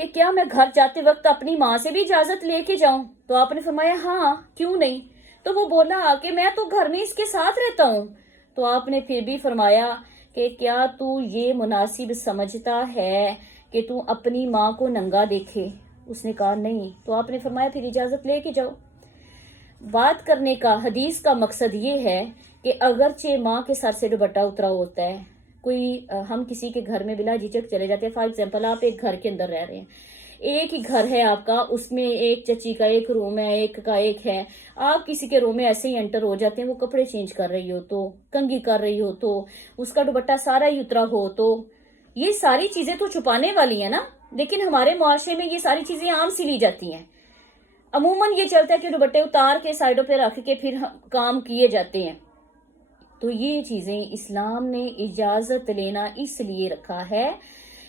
کہ کیا میں گھر جاتے وقت اپنی ماں سے بھی اجازت لے کے جاؤں؟ تو آپ نے فرمایا ہاں کیوں نہیں. تو وہ بولا کہ میں تو گھر میں اس کے ساتھ رہتا ہوں. تو آپ نے پھر بھی فرمایا کہ کیا تو یہ مناسب سمجھتا ہے کہ تو اپنی ماں کو ننگا دیکھے؟ اس نے کہا نہیں. تو آپ نے فرمایا پھر اجازت لے کے جاؤ. بات کرنے کا حدیث کا مقصد یہ ہے کہ اگرچہ ماں کے سر سے دوپٹہ اترا ہوتا ہے، کوئی ہم کسی کے گھر میں بلا جھجک چلے جاتے ہیں. فار ایگزامپل آپ ایک گھر کے اندر رہ رہے ہیں، ایک ہی گھر ہے آپ کا، اس میں ایک چچی کا ایک روم ہے، ایک کا ایک ہے. آپ کسی کے روم میں ایسے ہی انٹر ہو جاتے ہیں، وہ کپڑے چینج کر رہی ہو تو، کنگھی کر رہی ہو تو، اس کا دوپٹہ سارا ہی اترا ہو تو، یہ ساری چیزیں تو چھپانے والی ہیں نا. لیکن ہمارے معاشرے میں یہ ساری چیزیں عام سی لی جاتی ہیں. عموماً یہ چلتا ہے کہ دوپٹے اتار کے سائڈوں پہ رکھ کے پھر کام کیے جاتے ہیں. تو یہ چیزیں اسلام نے اجازت لینا اس لیے رکھا ہے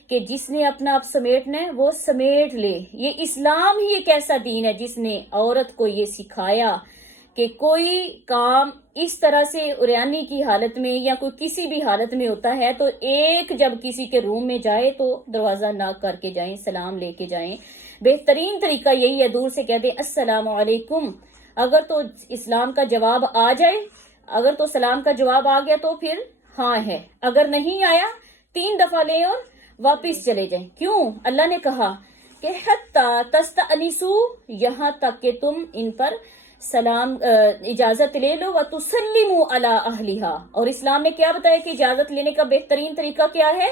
کہ جس نے اپنا آپ سمیٹنا ہے وہ سمیٹ لے. یہ اسلام ہی ایک ایسا دین ہے جس نے عورت کو یہ سکھایا کہ کوئی کام اس طرح سے اریانی کی حالت میں یا کوئی کسی بھی حالت میں ہوتا ہے تو ایک جب کسی کے روم میں جائے تو دروازہ ناک کر کے جائیں، سلام لے کے جائیں. بہترین طریقہ یہی ہے، دور سے کہہ دیں السلام علیکم. اگر تو اسلام کا جواب آ جائے، اگر تو سلام کا جواب آ گیا تو پھر ہاں ہے، اگر نہیں آیا 3 دفعہ لیں اور واپس چلے جائیں. کیوں؟ اللہ نے کہا کہ حتی تستأنسوا، یہاں تک کہ تم ان پر سلام اجازت لے لو، وتسلموا علی اہلہا. اور اسلام نے کیا بتایا کہ اجازت لینے کا بہترین طریقہ کیا ہے؟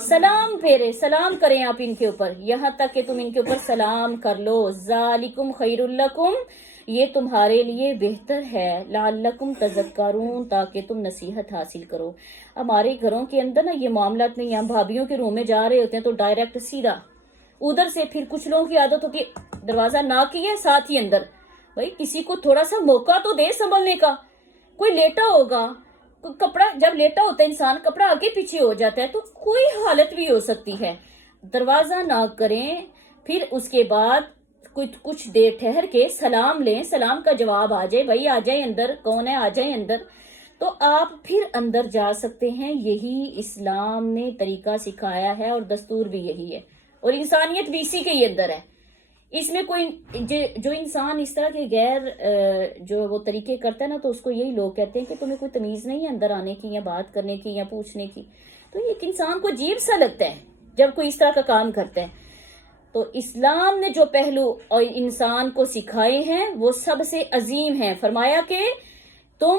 سلام پھیرے، سلام کریں آپ ان کے اوپر، یہاں تک کہ تم ان کے اوپر سلام کر لو. ذالکم خیر لکم، یہ تمہارے لیے بہتر ہے. لعلکم تذکرون، تاکہ تم نصیحت حاصل کرو. ہمارے گھروں کے اندر نا یہ معاملات نہیں. ہم بھابھیوں کے روم میں جا رہے ہوتے ہیں تو ڈائریکٹ سیدھا ادھر سے، پھر کچھ لوگوں کی عادت ہوتی ہے دروازہ نہ کیے ساتھ ہی اندر. بھائی کسی کو تھوڑا سا موقع تو دے سنبھلنے کا. کوئی لیٹا ہوگا، کپڑا جب لیٹا ہوتا ہے انسان کپڑا آگے پیچھے ہو جاتا ہے تو کوئی حالت بھی ہو سکتی ہے. دروازہ نہ کریں، پھر اس کے بعد کچھ دیر ٹھہر کے سلام لیں، سلام کا جواب آ جائے، بھائی آ جائیں اندر، کون ہے آ جائیں اندر، تو آپ پھر اندر جا سکتے ہیں. یہی اسلام نے طریقہ سکھایا ہے اور دستور بھی یہی ہے، اور انسانیت بھی اسی کے ہی اندر ہے. اس میں کوئی جو انسان اس طرح کے غیر جو وہ طریقے کرتا ہے نا، تو اس کو یہی لوگ کہتے ہیں کہ تمہیں کوئی تمیز نہیں ہے اندر آنے کی یا بات کرنے کی یا پوچھنے کی. تو یہ ایک انسان کو عجیب سا لگتا ہے جب کوئی اس طرح کا کام کرتا ہے. تو اسلام نے جو پہلو اور انسان کو سکھائے ہیں وہ سب سے عظیم ہیں. فرمایا کہ تم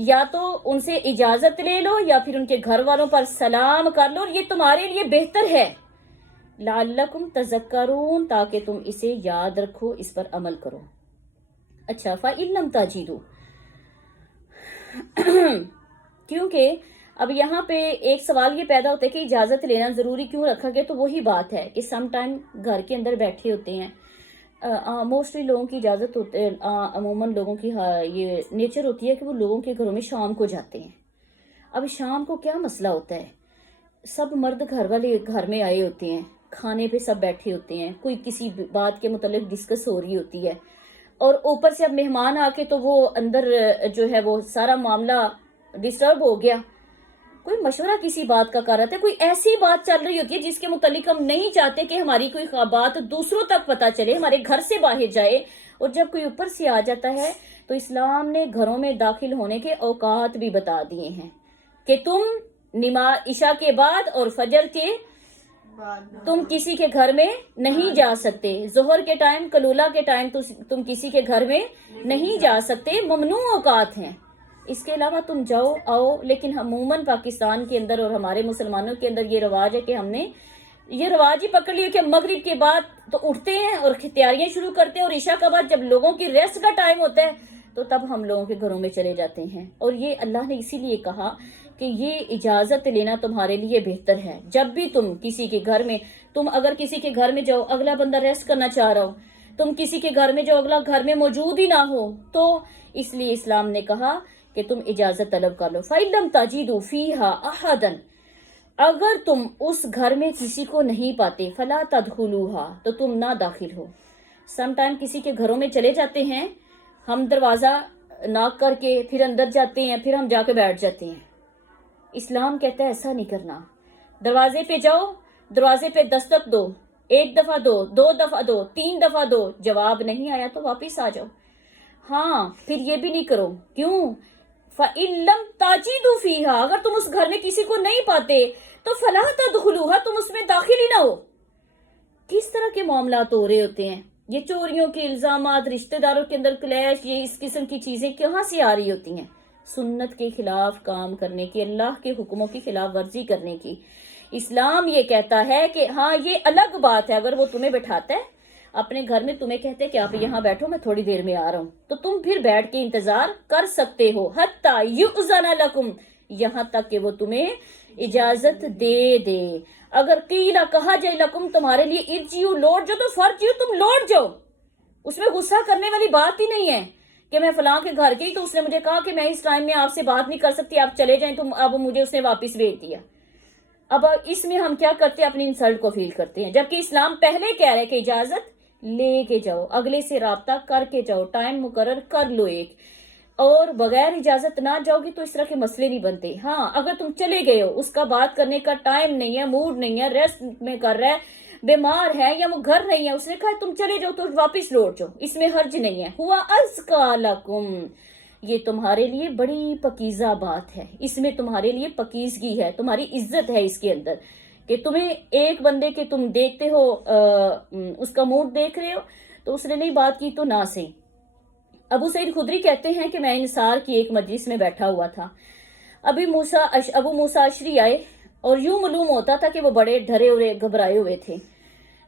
یا تو ان سے اجازت لے لو یا پھر ان کے گھر والوں پر سلام کر لو، یہ تمہارے لیے بہتر ہے. لعلکم تذکرون، تاکہ تم اسے یاد رکھو، اس پر عمل کرو. اچھا، فَإِن لَمْ تَجِدُوا، کیونکہ اب یہاں پہ ایک سوال یہ پیدا ہوتا ہے کہ اجازت لینا ضروری کیوں رکھا گیا. تو وہی بات ہے کہ سم ٹائم گھر کے اندر بیٹھے ہوتے ہیں، موسٹلی لوگوں کی اجازت ہوتے ہیں، عموماً لوگوں کی یہ نیچر ہوتی ہے کہ وہ لوگوں کے گھروں میں شام کو جاتے ہیں. اب شام کو کیا مسئلہ ہوتا ہے، سب مرد گھر والے گھر میں آئے ہوتے ہیں، کھانے پہ سب بیٹھے ہوتے ہیں، کوئی کسی بات کے متعلق ڈسکس ہو رہی ہوتی ہے، اور اوپر سے اب مہمان آ کے تو وہ اندر جو ہے وہ سارا معاملہ ڈسٹرب ہو گیا. کوئی مشورہ کسی بات کا کر رہا تھا، کوئی ایسی بات چل رہی ہوتی ہے جس کے متعلق ہم نہیں چاہتے کہ ہماری کوئی بات دوسروں تک پتہ چلے، ہمارے گھر سے باہر جائے. اور جب کوئی اوپر سے آ جاتا ہے تو اسلام نے گھروں میں داخل ہونے کے اوقات بھی بتا دیے ہیں کہ تم نماز عشاء کے بعد اور فجر کے تم کسی کے گھر میں نہیں جا سکتے. ظہر کے ٹائم، کلولہ کے ٹائم تم کسی کے گھر میں نہیں جا سکتے، ممنوع اوقات ہیں. اس کے علاوہ تم جاؤ آؤ. لیکن عموماً پاکستان کے اندر اور ہمارے مسلمانوں کے اندر یہ رواج ہے کہ ہم نے یہ رواج ہی پکڑ لیا کہ مغرب کے بعد تو اٹھتے ہیں اور تیاریاں شروع کرتے ہیں، اور عشاء کے بعد جب لوگوں کی ریسٹ کا ٹائم ہوتا ہے تو تب ہم لوگوں کے گھروں میں چلے جاتے ہیں. اور یہ اللہ نے اسی لیے کہا کہ یہ اجازت لینا تمہارے لیے بہتر ہے. جب بھی تم کسی کے گھر میں، تم اگر کسی کے گھر میں جاؤ، اگلا بندہ ریسٹ کرنا چاہ رہا ہو، تم کسی کے گھر میں جاؤ، اگلا گھر میں موجود ہی نہ ہو، تو اس لیے اسلام نے کہا کہ تم اجازت طلب کر لو. فَإِن لَمْ تَجِدُوا فِيهَا أَحَدًا، اگر تم اس گھر میں کسی کو نہیں پاتے، فَلَا تَدْخُلُوهَا، تو تم نہ داخل ہو. سم ٹائم کسی کے گھروں میں چلے جاتے ہیں ہم، دروازہ ناک کر کے پھر اندر جاتے ہیں، پھر ہم جا کے بیٹھ جاتے ہیں. اسلام کہتا ہے ایسا نہیں کرنا. دروازے پہ جاؤ، دروازے پہ دستک دو، ایک دفعہ دو، دو دفعہ دو، تین دفعہ دو، جواب نہیں آیا تو واپس آ جاؤ. ہاں پھر یہ بھی نہیں کرو. کیوں؟ فَإِن لَمْ تَجِدُوا فِيهَا، اگر تم اس گھر میں کسی کو نہیں پاتے تو فَلَا تَدْخُلُوهَا، تم اس میں داخل ہی نہ ہو. کس طرح کے معاملات ہو رہے ہوتے ہیں؟ یہ چوریوں کے الزامات، رشتہ داروں کے اندر کلیش، یہ اس قسم کی چیزیں کہاں سے آ رہی ہوتی ہیں؟ سنت کے خلاف کام کرنے کی، اللہ کے حکموں کی خلاف ورزی کرنے کی. اسلام یہ کہتا ہے کہ ہاں یہ الگ بات ہے اگر وہ تمہیں بٹھاتا ہے اپنے گھر میں، تمہیں کہتے کہ آپ یہاں بیٹھو میں تھوڑی دیر میں آ رہا ہوں، تو تم پھر بیٹھ کے انتظار کر سکتے ہو. حتی یؤذن لکم، یہاں تک کہ وہ تمہیں اجازت دے دے. اگر قیل کہا جائے لکم تمہارے لیے ارجعوا، لوٹ جاؤ، تو فرجعوا، تم لوٹ جاؤ. اس میں غصہ کرنے والی بات ہی نہیں ہے کہ میں فلاں کے گھر گئی تو اس نے مجھے کہا کہ میں اس ٹائم میں آپ سے بات نہیں کر سکتی، آپ چلے جائیں، تو اب مجھے اس نے واپس بھیج دیا. اب اس میں ہم کیا کرتے ہیں؟ اپنی انسلٹ کو فیل کرتے ہیں، جبکہ اسلام پہلے کہہ رہا ہے کہ اجازت لے کے جاؤ، اگلے سے رابطہ کر کے جاؤ، ٹائم مقرر کر لو ایک، اور بغیر اجازت نہ جاؤ گی تو اس طرح کے مسئلے نہیں بنتے. ہاں اگر تم چلے گئے ہو، اس کا بات کرنے کا ٹائم نہیں ہے، موڈ نہیں ہے، ریسٹ میں کر رہا ہے، بیمار ہے یا وہ گھر نہیں ہے، اس نے کہا تم چلے جاؤ تو واپس لوٹ جاؤ، اس میں حرج نہیں ہے. ہوا ازکا لکم، یہ تمہارے لیے بڑی پکیزہ بات ہے، اس میں تمہارے لیے پکیزگی ہے، تمہاری عزت ہے اس کے اندر، کہ تمہیں ایک بندے کے تم دیکھتے ہو اس کا موڈ دیکھ رہے ہو تو اس نے نہیں بات کی تو نہ صحیح. ابو سعید خدری کہتے ہیں کہ میں انصار کی ایک مجلس میں بیٹھا ہوا تھا. ابو موسیٰ اشعری آئے اور یوں معلوم ہوتا تھا کہ وہ بڑے ڈرے ہوئے گھبرائے ہوئے تھے.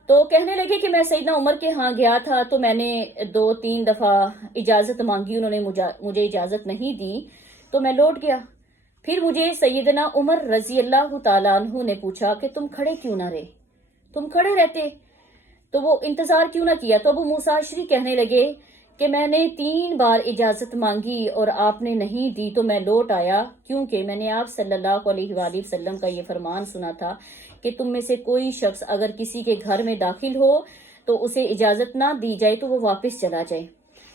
تو کہنے لگے کہ میں سیدنا عمر کے ہاں گیا تھا تو میں نے 2-3 دفعہ اجازت مانگی، انہوں نے مجھے اجازت نہیں دی تو میں لوٹ گیا. پھر مجھے سیدنا عمر رضی اللہ تعالیٰ عنہ نے پوچھا کہ تم کھڑے کیوں نہ رہے، تم کھڑے رہتے تو وہ انتظار کیوں نہ کیا؟ تو ابو موسیٰ اشعری کہنے لگے کہ میں نے 3 بار اجازت مانگی اور آپ نے نہیں دی تو میں لوٹ آیا، کیونکہ میں نے آپ صلی اللہ علیہ وآلہ وسلم کا یہ فرمان سنا تھا کہ تم میں سے کوئی شخص اگر کسی کے گھر میں داخل ہو تو اسے اجازت نہ دی جائے تو وہ واپس چلا جائے.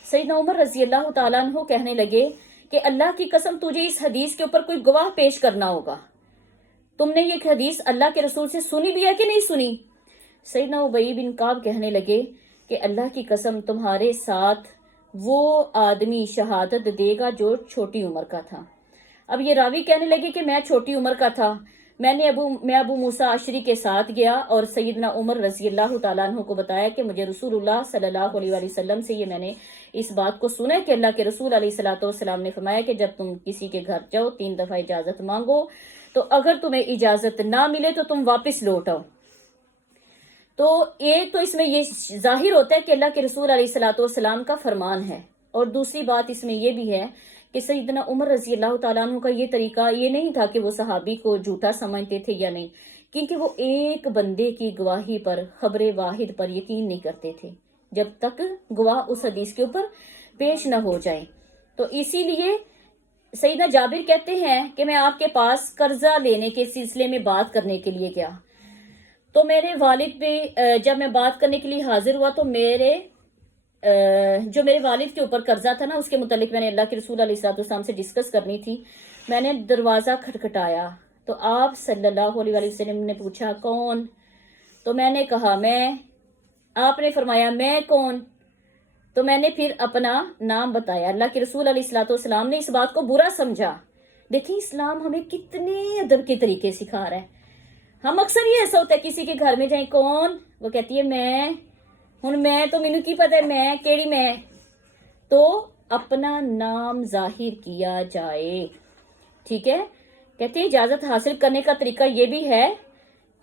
سیدنا عمر رضی اللہ تعالیٰ عنہ کہنے لگے کہ اللہ کی قسم تجھے اس حدیث کے اوپر کوئی گواہ پیش کرنا ہوگا، تم نے یہ حدیث اللہ کے رسول سے سنی بھی ہے کہ نہیں سنی؟ سیدنا ابی بن کعب کہنے لگے کہ اللہ کی قسم تمہارے ساتھ وہ آدمی شہادت دے گا جو چھوٹی عمر کا تھا. اب یہ راوی کہنے لگے کہ میں چھوٹی عمر کا تھا، میں ابو موسیٰ اشعری کے ساتھ گیا اور سیدنا عمر رضی اللہ تعالیٰ عنہ کو بتایا کہ مجھے رسول اللہ صلی اللہ علیہ وآلہ وسلم سے یہ میں نے اس بات کو سنا ہے کہ اللہ کے رسول علیہ الصلوۃ والسلام نے فرمایا کہ جب تم کسی کے گھر جاؤ 3 دفعہ اجازت مانگو، تو اگر تمہیں اجازت نہ ملے تو تم واپس لوٹ آؤ. تو ایک تو اس میں یہ ظاہر ہوتا ہے کہ اللہ کے رسول علیہ الصلوۃ والسلام کا فرمان ہے، اور دوسری بات اس میں یہ بھی ہے کہ سیدنا عمر رضی اللہ تعالیٰ عنہ کا یہ طریقہ یہ نہیں تھا کہ وہ صحابی کو جھوٹا سمجھتے تھے یا نہیں، کیونکہ وہ ایک بندے کی گواہی پر، خبر واحد پر یقین نہیں کرتے تھے جب تک گواہ اس حدیث کے اوپر پیش نہ ہو جائے. تو اسی لیے سیدنا جابر کہتے ہیں کہ میں آپ کے پاس قرضہ لینے کے سلسلے میں بات کرنے کے لیے گیا، تو میرے والد پہ جب میں بات کرنے کے لیے حاضر ہوا تو جو میرے والد کے اوپر قرضہ تھا نا اس کے متعلق میں نے اللہ کے رسول علیہ السلام سے ڈسکس کرنی تھی. میں نے دروازہ کھٹکھٹایا تو آپ صلی اللہ علیہ وسلم نے پوچھا کون؟ تو میں نے کہا میں. آپ نے فرمایا میں کون؟ تو میں نے پھر اپنا نام بتایا. اللہ کے رسول علیہ السلام نے اس بات کو برا سمجھا. دیکھیں اسلام ہمیں کتنے ادب کے طریقے سکھا رہا ہے. ہم اکثر یہ ایسا ہوتا ہے کسی کے گھر میں جائیں کون، وہ کہتی ہے میں ہوں، میں تو مینوں کی پتہ ہے میں کیڑی میں، تو اپنا نام ظاہر کیا جائے. ٹھیک ہے، کہتے ہیں اجازت حاصل کرنے کا طریقہ یہ بھی ہے.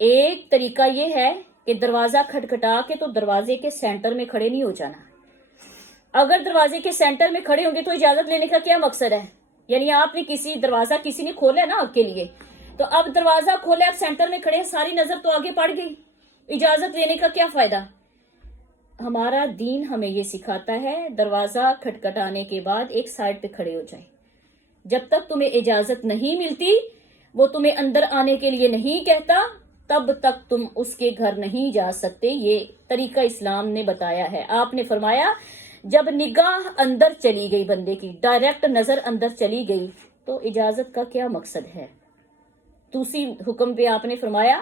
ایک طریقہ یہ ہے کہ دروازہ کھٹکھٹا کے تو دروازے کے سینٹر میں کھڑے نہیں ہو جانا. اگر دروازے کے سینٹر میں کھڑے ہوں گے تو اجازت لینے کا کیا مقصد ہے؟ یعنی آپ نے دروازہ کسی نے کھولا ہے نا آپ کے لیے، تو اب دروازہ کھولے آپ سینٹر میں کھڑے ہیں، ساری نظر تو آگے پڑ گئی، اجازت لینے کا کیا فائدہ؟ ہمارا دین ہمیں یہ سکھاتا ہے دروازہ کھٹکھٹانے کے بعد ایک سائڈ پہ کھڑے ہو جائیں. جب تک تمہیں اجازت نہیں ملتی، وہ تمہیں اندر آنے کے لیے نہیں کہتا، تب تک تم اس کے گھر نہیں جا سکتے. یہ طریقہ اسلام نے بتایا ہے. آپ نے فرمایا جب نگاہ اندر چلی گئی، بندے کی ڈائریکٹ نظر اندر چلی گئی، تو اجازت کا کیا مقصد ہے؟ دوسری حکم پہ آپ نے فرمایا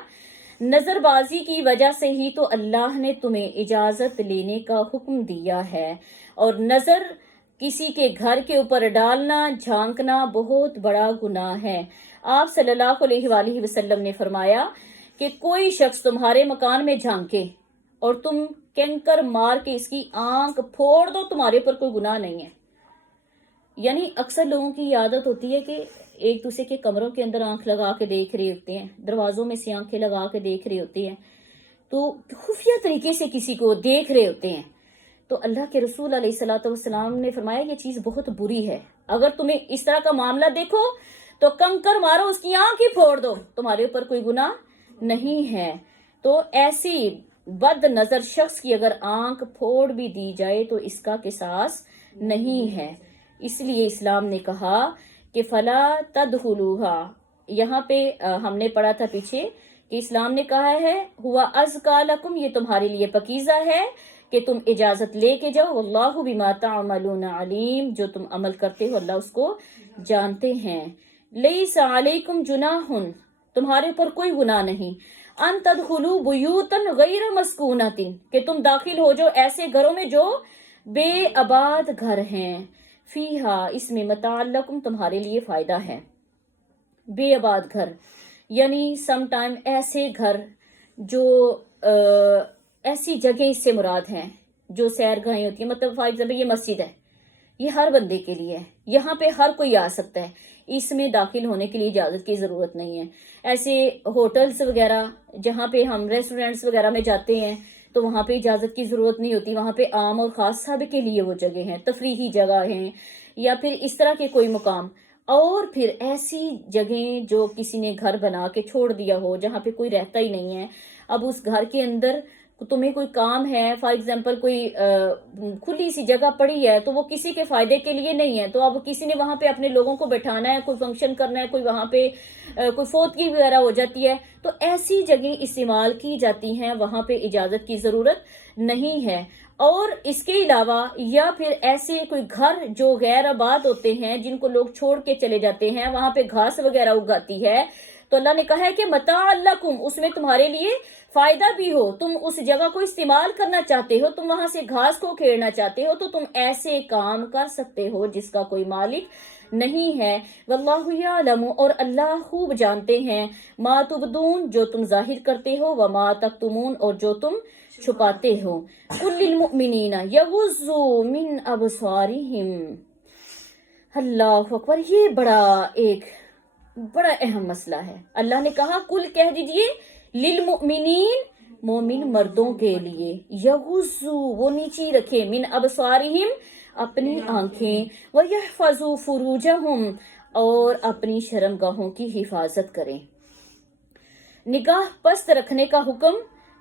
نظر بازی کی وجہ سے ہی تو اللہ نے تمہیں اجازت لینے کا حکم دیا ہے، اور نظر کسی کے گھر کے اوپر ڈالنا، جھانکنا بہت بڑا گناہ ہے۔ آپ صلی اللہ علیہ وآلہ وسلم نے فرمایا کہ کوئی شخص تمہارے مکان میں جھانکے اور تم کینکر مار کے اس کی آنکھ پھوڑ دو، تمہارے پر کوئی گناہ نہیں ہے۔ یعنی اکثر لوگوں کی عادت ہوتی ہے کہ ایک دوسرے کے کمروں کے اندر آنکھ لگا کے دیکھ رہے ہوتے ہیں، دروازوں میں سے آنکھیں لگا کے دیکھ رہے ہوتے ہیں، تو خفیہ طریقے سے کسی کو دیکھ رہے ہوتے ہیں۔ تو اللہ کے رسول علیہ الصلوۃ والسلام نے فرمایا یہ چیز بہت بری ہے، اگر تمہیں اس طرح کا معاملہ دیکھو تو کنکر مارو، اس کی آنکھ ہی پھوڑ دو، تمہارے اوپر کوئی گناہ نہیں ہے۔ تو ایسی بد نظر شخص کی اگر آنکھ پھوڑ بھی دی جائے تو اس کا قصاص نہیں ہے۔ اس لیے اسلام نے کہا کہ فلا تدخلوها، یہاں پہ ہم نے پڑھا تھا پیچھے کہ اسلام نے کہا ہے ہوا ازکا لکم، یہ تمہارے لیے پاکیزہ ہے کہ تم اجازت لے کے جاؤ، واللہ بما تعملون علیم، جو تم عمل کرتے ہو اللہ اس کو جانتے ہیں۔ لیس علیکم جناح، تمہارے پر کوئی گناہ نہیں، ان تدخلوا بیوتا غیر مسکونۃ، کہ تم داخل ہو جو ایسے گھروں میں جو بے آباد گھر ہیں، فیہا، اس میں متاع لکم، تمہارے لیے فائدہ ہے۔ بے آباد گھر یعنی سم ٹائم ایسے گھر جو ایسی جگہ اس سے مراد ہیں جو سیر گاہیں ہوتی ہیں، مطلب فار ایگزامپل یہ مسجد ہے، یہ ہر بندے کے لیے ہے، یہاں پہ ہر کوئی آ سکتا ہے، اس میں داخل ہونے کے لیے اجازت کی ضرورت نہیں ہے۔ ایسے ہوٹلز وغیرہ جہاں پہ ہم ریسٹورینٹس وغیرہ میں جاتے ہیں تو وہاں پہ اجازت کی ضرورت نہیں ہوتی، وہاں پہ عام اور خاص سب کے لیے وہ جگہ ہیں، تفریحی جگہ ہیں یا پھر اس طرح کے کوئی مقام۔ اور پھر ایسی جگہیں جو کسی نے گھر بنا کے چھوڑ دیا ہو جہاں پہ کوئی رہتا ہی نہیں ہے، اب اس گھر کے اندر تمہیں کوئی کام ہے، فار ایگزامپل کوئی کھلی سی جگہ پڑی ہے تو وہ کسی کے فائدے کے لیے نہیں ہے، تو اب کسی نے وہاں پہ اپنے لوگوں کو بٹھانا ہے، کوئی فنکشن کرنا ہے، کوئی وہاں پہ کوئی فوتگی وغیرہ ہو جاتی ہے، تو ایسی جگہیں استعمال کی جاتی ہیں، وہاں پہ اجازت کی ضرورت نہیں ہے۔ اور اس کے علاوہ یا پھر ایسے کوئی گھر جو غیر آباد ہوتے ہیں جن کو لوگ چھوڑ کے چلے جاتے ہیں، وہاں پہ گھاس وغیرہ اگاتی ہے، تو اللہ نے کہا ہے کہ متاع لکم، اس میں تمہارے لیے فائدہ بھی ہو، تم اس جگہ کو استعمال کرنا چاہتے ہو، تم وہاں سے گھاس کو کھیڑنا چاہتے ہو تو تم ایسے کام کر سکتے ہو جس کا کوئی مالک نہیں ہے۔ واللہ یعلم، اور اللہ خوب جانتے ہیں، ما تبدون، جو تم ظاہر کرتے ہو، وما تکتمون، اور جو تم چھپاتے ہو۔ کل للمؤمنین یغضوا من ابصارہم، اللہ اکبر، یہ بڑا اہم مسئلہ ہے۔ اللہ نے کہا کل کہہ دیجئے، للمؤمنین، مومن مردوں کے لیے، یغضوا، وہ نیچی رکھے، من ابصارہم، اپنی آنکھیں، ویحفظوا فروجہم، اور اپنی شرمگاہوں کی حفاظت کریں۔ نگاہ پست رکھنے کا حکم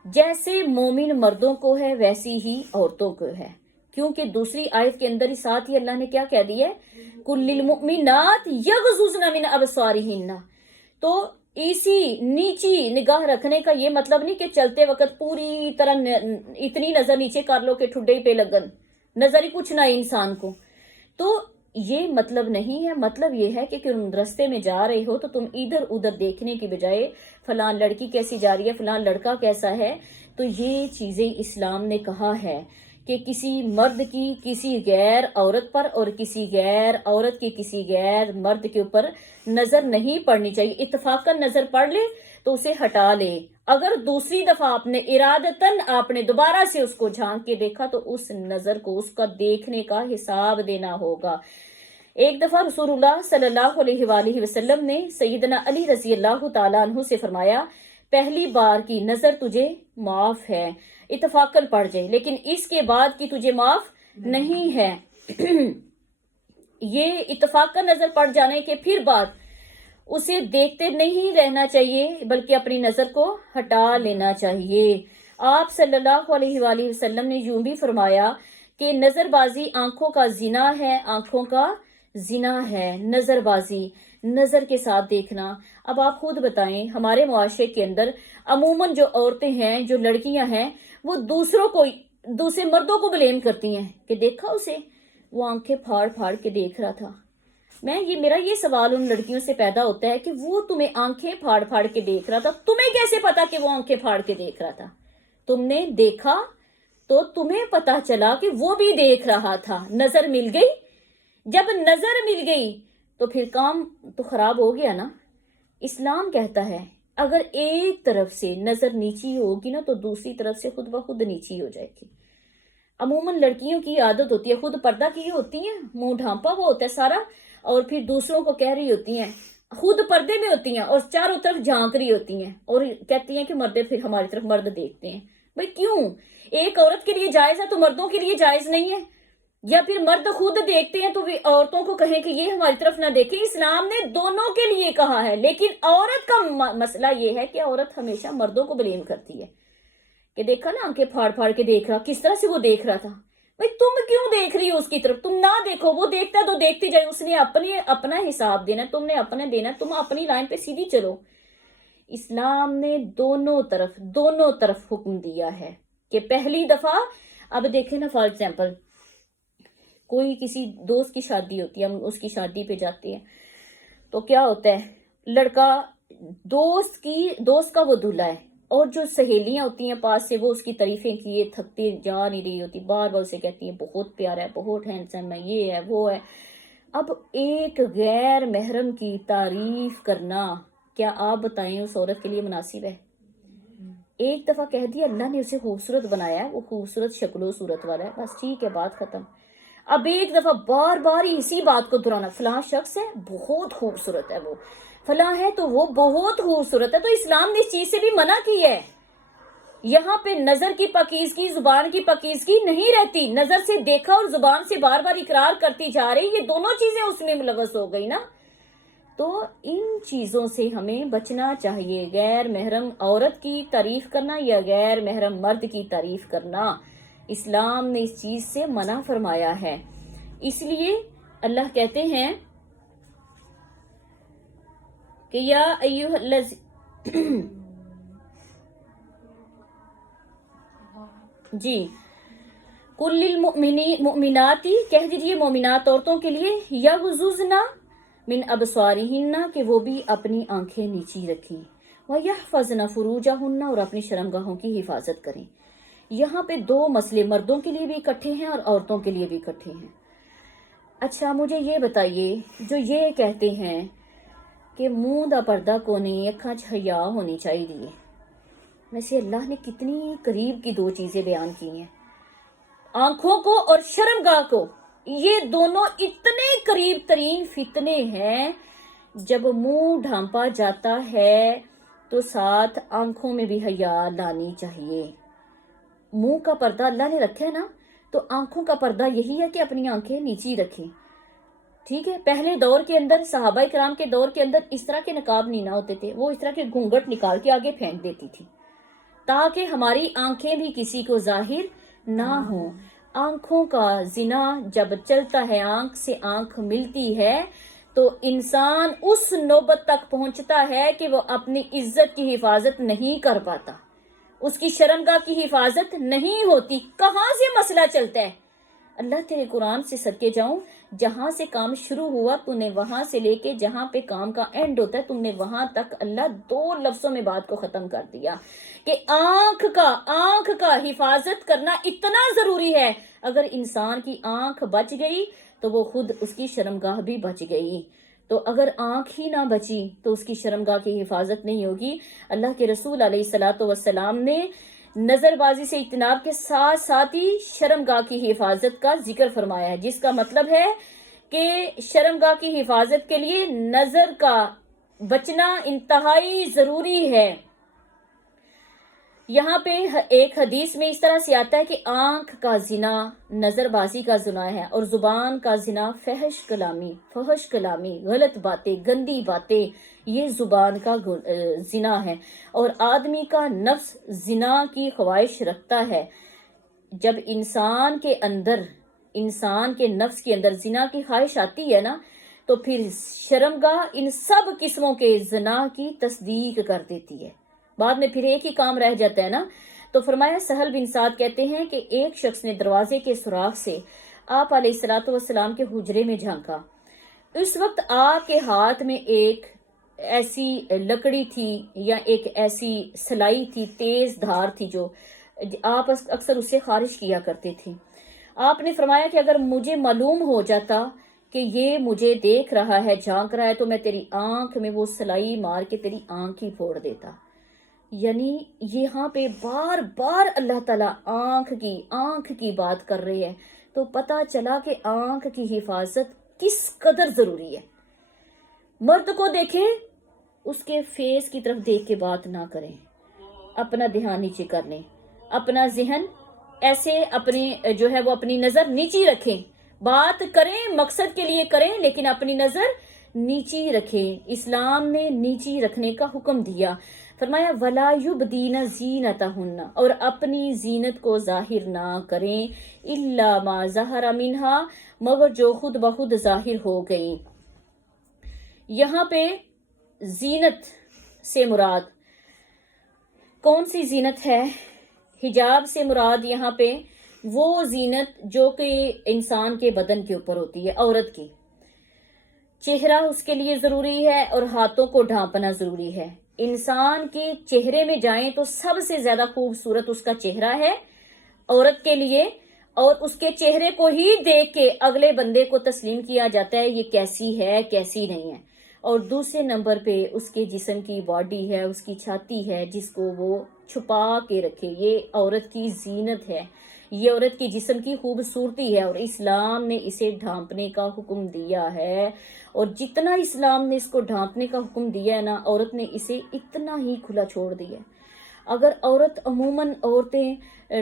جیسے مومن مردوں کو ہے ویسی ہی عورتوں کو ہے، کیونکہ دوسری آیت کے اندر ہی ساتھ ہی اللہ نے کیا کہہ دیا ہے، کل للمؤمنات یغضضن من ابصارہن۔ تو اسی نیچی نگاہ رکھنے کا یہ مطلب نہیں کہ چلتے وقت پوری طرح اتنی نظر نیچے کر لو کہ ٹھڈے پہ لگن، نظر ہی کچھ نہ انسان کو، تو یہ مطلب نہیں ہے۔ مطلب یہ ہے کہ تم رستے میں جا رہے ہو تو تم ادھر ادھر دیکھنے کی بجائے فلاں لڑکی کیسی جا رہی ہے، فلاں لڑکا کیسا ہے، تو یہ چیزیں اسلام نے کہا ہے کہ کسی مرد کی کسی غیر عورت پر اور کسی غیر عورت کی کسی غیر مرد کے اوپر نظر نہیں پڑنی چاہیے۔ اتفاقاً نظر پڑ لے تو اسے ہٹا لے، اگر دوسری دفعہ آپ نے ارادتاً آپ نے دوبارہ سے اس کو جھانک کے دیکھا تو اس نظر کو، اس کا دیکھنے کا حساب دینا ہوگا۔ ایک دفعہ رسول اللہ صلی اللہ علیہ وآلہ وسلم نے سیدنا علی رضی اللہ تعالیٰ عنہ سے فرمایا، پہلی بار کی نظر تجھے معاف ہے، اتفاقاً پڑ جائے، لیکن اس کے بعد کی تجھے معاف نہیں ہے۔ یہ اتفاقاً نظر پڑ جانے کے پھر بعد اسے دیکھتے نہیں رہنا چاہیے بلکہ اپنی نظر کو ہٹا لینا چاہیے۔ آپ صلی اللہ علیہ وآلہ وسلم نے یوں بھی فرمایا کہ نظر بازی آنکھوں کا زنا ہے، آنکھوں کا زنا ہے نظر بازی، نظر کے ساتھ دیکھنا۔ اب آپ خود بتائیں، ہمارے معاشرے کے اندر عموماً جو عورتیں ہیں، جو لڑکیاں ہیں، وہ دوسرے مردوں کو بلیم کرتی ہیں کہ دیکھا اسے، وہ آنکھیں پھاڑ پھاڑ کے دیکھ رہا تھا، میرا یہ سوال ان لڑکیوں سے پیدا ہوتا ہے کہ وہ تمہیں آنکھیں پھاڑ پھاڑ کے دیکھ رہا تھا، تمہیں کیسے پتا کہ وہ آنکھیں پھاڑ کے دیکھ رہا تھا؟ تم نے دیکھا تو تمہیں پتا چلا کہ وہ بھی دیکھ رہا تھا، نظر مل گئی۔ جب نظر مل گئی تو پھر کام تو خراب ہو گیا نا۔ اسلام کہتا ہے اگر ایک طرف سے نظر نیچی ہوگی نا تو دوسری طرف سے خود بخود نیچی ہو جائے گی۔ عموماً لڑکیوں کی عادت ہوتی ہے، خود پردہ کی ہوتی ہیں، منہ ڈھانپا وہ ہوتا ہے سارا، اور پھر دوسروں کو کہہ رہی ہوتی ہیں، خود پردے میں ہوتی ہیں اور چاروں طرف جھانک رہی ہوتی ہیں اور کہتی ہیں کہ مرد پھر ہماری طرف مرد دیکھتے ہیں۔ بھئی کیوں؟ ایک عورت کے لیے جائز ہے تو مردوں کے لیے جائز نہیں ہے؟ یا پھر مرد خود دیکھتے ہیں تو بھی عورتوں کو کہیں کہ یہ ہماری طرف نہ دیکھیں؟ اسلام نے دونوں کے لیے کہا ہے، لیکن عورت کا مسئلہ یہ ہے کہ عورت ہمیشہ مردوں کو بلیم کرتی ہے کہ دیکھا نا آنکھیں پھاڑ پھاڑ کے دیکھ رہا، کس طرح سے وہ دیکھ رہا تھا۔ بھئی تم کیوں دیکھ رہی ہو اس کی طرف؟ تم نہ دیکھو، وہ دیکھتا ہے تو دیکھتی جائے، اس نے اپنا حساب دینا، تم نے اپنا دینا، تم اپنی لائن پہ سیدھی چلو۔ اسلام نے دونوں طرف حکم دیا ہے کہ پہلی دفعہ، اب دیکھیں نا فار ایگزامپل کوئی کسی دوست کی شادی ہوتی ہے، ہم اس کی شادی پہ جاتے ہیں تو کیا ہوتا ہے، لڑکا دوست کا وہ دلہا ہے اور جو سہیلیاں ہوتی ہیں پاس سے وہ اس کی تعریفیں کیے تھکتے جا نہیں رہی ہوتی، بار بار اسے کہتی ہیں بہت پیارا ہے، بہت ہینڈسم ہے، یہ ہے وہ ہے۔ اب ایک غیر محرم کی تعریف کرنا کیا آپ بتائیں اس عورت کے لیے مناسب ہے؟ ایک دفعہ کہہ دیا اللہ نے اسے خوبصورت بنایا ہے، وہ خوبصورت شکل و صورت والا ہے، بس ٹھیک ہے، بات ختم۔ اب ایک دفعہ بار بار اسی بات کو دہرانا، فلاں شخص ہے بہت خوبصورت ہے، وہ فلاں ہے تو وہ بہت خوبصورت ہے، تو اسلام نے اس چیز سے بھی منع کی ہے۔ یہاں پہ نظر کی پاکیزگی، زبان کی پاکیزگی نہیں رہتی، نظر سے دیکھا اور زبان سے بار بار اقرار کرتی جا رہی، یہ دونوں چیزیں اس میں ملوث ہو گئی نا۔ تو ان چیزوں سے ہمیں بچنا چاہیے، غیر محرم عورت کی تعریف کرنا یا غیر محرم مرد کی تعریف کرنا، اسلام نے اس چیز سے منع فرمایا ہے۔ اس لیے اللہ کہتے ہیں کہ یا ایھا جی کل للمؤمنات، کہہ دیجئے مومنات عورتوں کے لیے، یغضضن من ابصارہن، کہ وہ بھی اپنی آنکھیں نیچی رکھیں، ویحفظن فروجہن، اور اپنی شرمگاہوں کی حفاظت کریں۔ یہاں پہ دو مسئلے مردوں کے لیے بھی اکٹھے ہیں اور عورتوں کے لیے بھی اکٹھے ہیں۔ اچھا مجھے یہ بتائیے، جو یہ کہتے ہیں کہ منہ دا پردہ کو نہیں، اکھاں چ حیا ہونی چاہیے، ویسے اللہ نے کتنی قریب کی دو چیزیں بیان کی ہیں، آنکھوں کو اور شرمگاہ کو، یہ دونوں اتنے قریب ترین فتنے ہیں۔ جب منہ ڈھانپا جاتا ہے تو ساتھ آنکھوں میں بھی حیا لانی چاہیے۔ منہ کا پردہ اللہ نے رکھا ہے نا، تو آنکھوں کا پردہ یہی ہے کہ اپنی آنکھیں نیچی رکھیں، ٹھیک ہے۔ پہلے دور کے اندر، صحابہ کرام کے دور کے اندر اس طرح کے نقاب نہیں نہ ہوتے تھے، وہ اس طرح کے گھونگھٹ نکال کے آگے پھینک دیتی تھی تاکہ ہماری آنکھیں بھی کسی کو ظاہر نہ ہوں۔ آنکھوں کا زنا جب چلتا ہے، آنکھ سے آنکھ ملتی ہے تو انسان اس نوبت تک پہنچتا ہے کہ وہ اپنی عزت کی حفاظت نہیں کر پاتا، اس کی شرمگاہ کی حفاظت نہیں ہوتی۔ کہاں سے مسئلہ چلتا ہے؟ اللہ تیرے قرآن سے صدقے جاؤں، جہاں سے کام شروع ہوا تو نے وہاں سے لے کے جہاں پہ کام کا اینڈ ہوتا ہے تم نے وہاں تک اللہ دو لفظوں میں بات کو ختم کر دیا کہ آنکھ کا حفاظت کرنا اتنا ضروری ہے۔ اگر انسان کی آنکھ بچ گئی تو وہ خود اس کی شرمگاہ بھی بچ گئی، تو اگر آنکھ ہی نہ بچی تو اس کی شرمگاہ کی حفاظت نہیں ہوگی۔ اللہ کے رسول علیہ الصلوۃ والسلام نے نظر بازی سے اجتناب کے ساتھ ساتھ ہی شرمگاہ کی حفاظت کا ذکر فرمایا ہے، جس کا مطلب ہے کہ شرمگاہ کی حفاظت کے لیے نظر کا بچنا انتہائی ضروری ہے۔ یہاں پہ ایک حدیث میں اس طرح سے آتا ہے کہ آنکھ کا زنا نظر بازی کا زنا ہے، اور زبان کا زنا فحش کلامی، غلط باتیں، گندی باتیں، یہ زبان کا زنا ہے، اور آدمی کا نفس زنا کی خواہش رکھتا ہے۔ جب انسان کے نفس کے اندر زنا کی خواہش آتی ہے نا، تو پھر شرمگاہ ان سب قسموں کے زنا کی تصدیق کر دیتی ہے، بعد میں پھر ایک ہی کام رہ جاتا ہے نا۔ تو فرمایا سہل بن سعد کہتے ہیں کہ ایک شخص نے دروازے کے سوراخ سے آپ علیہ الصلوۃ والسلام کے حجرے میں جھانکا اس وقت آپ کے ہاتھ میں ایک ایسی لکڑی تھی یا ایک ایسی سلائی تھی، تیز دھار تھی، جو آپ اکثر اسے خارج کیا کرتے تھے. آپ نے فرمایا کہ اگر مجھے معلوم ہو جاتا کہ یہ مجھے دیکھ رہا ہے، جھانک رہا ہے، تو میں تیری آنکھ میں وہ سلائی مار کے تیری آنکھ ہی پھوڑ دیتا. یعنی یہاں پہ بار بار اللہ تعالیٰ آنکھ کی بات کر رہے ہیں. تو پتہ چلا کہ آنکھ کی حفاظت کس قدر ضروری ہے. مرد کو دیکھیں، اس کے فیس کی طرف دیکھ کے بات نہ کریں، اپنا دھیان نیچے کر لیں، اپنا ذہن ایسے اپنے جو ہے وہ اپنی نظر نیچی رکھیں. بات کریں مقصد کے لیے کریں، لیکن اپنی نظر نیچی رکھیں. اسلام نے نیچی رکھنے کا حکم دیا. فرمایا وَلَا يُبْدِينَ زِينَتَهُنَّ، اور اپنی زینت کو ظاہر نہ کریں، إِلَّا مَا ظَهَرَ مِنْهَا، مگر جو خود بخود ظاہر ہو گئی. یہاں پہ زینت سے مراد کون سی زینت ہے؟ حجاب سے مراد یہاں پہ وہ زینت جو کہ انسان کے بدن کے اوپر ہوتی ہے. عورت کی چہرہ اس کے لیے ضروری ہے اور ہاتھوں کو ڈھانپنا ضروری ہے. انسان کے چہرے میں جائیں تو سب سے زیادہ خوبصورت اس کا چہرہ ہے عورت کے لیے، اور اس کے چہرے کو ہی دیکھ کے اگلے بندے کو تسلیم کیا جاتا ہے یہ کیسی ہے کیسی نہیں ہے. اور دوسرے نمبر پہ اس کے جسم کی باڈی ہے، اس کی چھاتی ہے جس کو وہ چھپا کے رکھے. یہ عورت کی زینت ہے، یہ عورت کی جسم کی خوبصورتی ہے، اور اسلام نے اسے ڈھانپنے کا حکم دیا ہے. اور جتنا اسلام نے اس کو ڈھانپنے کا حکم دیا ہے نا، عورت نے اسے اتنا ہی کھلا چھوڑ دیا ہے. اگر عورتیں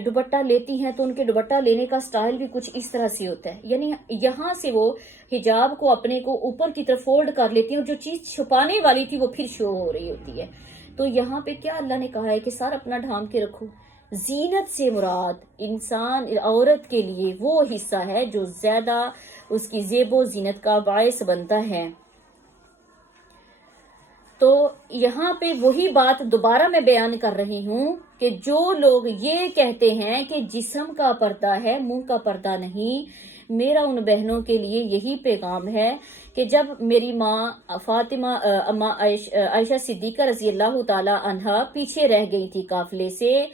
دوپٹہ لیتی ہیں تو ان کے دوپٹہ لینے کا سٹائل بھی کچھ اس طرح سے ہوتا ہے. یعنی یہاں سے وہ حجاب کو اپنے کو اوپر کی طرف فولڈ کر لیتی ہیں، اور جو چیز چھپانے والی تھی وہ پھر شو ہو رہی ہوتی ہے. تو یہاں پہ کیا اللہ نے کہا ہے کہ سر اپنا ڈھانپ کے رکھو. زینت سے مراد عورت کے لیے وہ حصہ ہے جو زیادہ اس کی زیب و زینت کا باعث بنتا ہے. تو یہاں پہ وہی بات دوبارہ میں بیان کر رہی ہوں کہ جو لوگ یہ کہتے ہیں کہ جسم کا پردہ ہے، منہ کا پردہ نہیں، میرا ان بہنوں کے لیے یہی پیغام ہے کہ جب میری ماں فاطمہ عائشہ صدیقہ رضی اللہ تعالی عنہا پیچھے رہ گئی تھی قافلے سے،